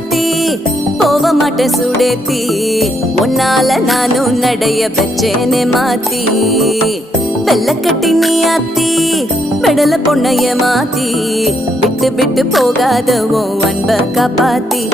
சாத்தி போக மாட்டேன் சுடேத்தி உன்னால நானும் நடைய வச்சேனே மாத்தி வெள்ளக்கட்டி நீ ஆத்தி பெடல பொண்ணைய மாத்தி விட்டு விட்டு போகாத உன் அன்ப காப்பாத்தி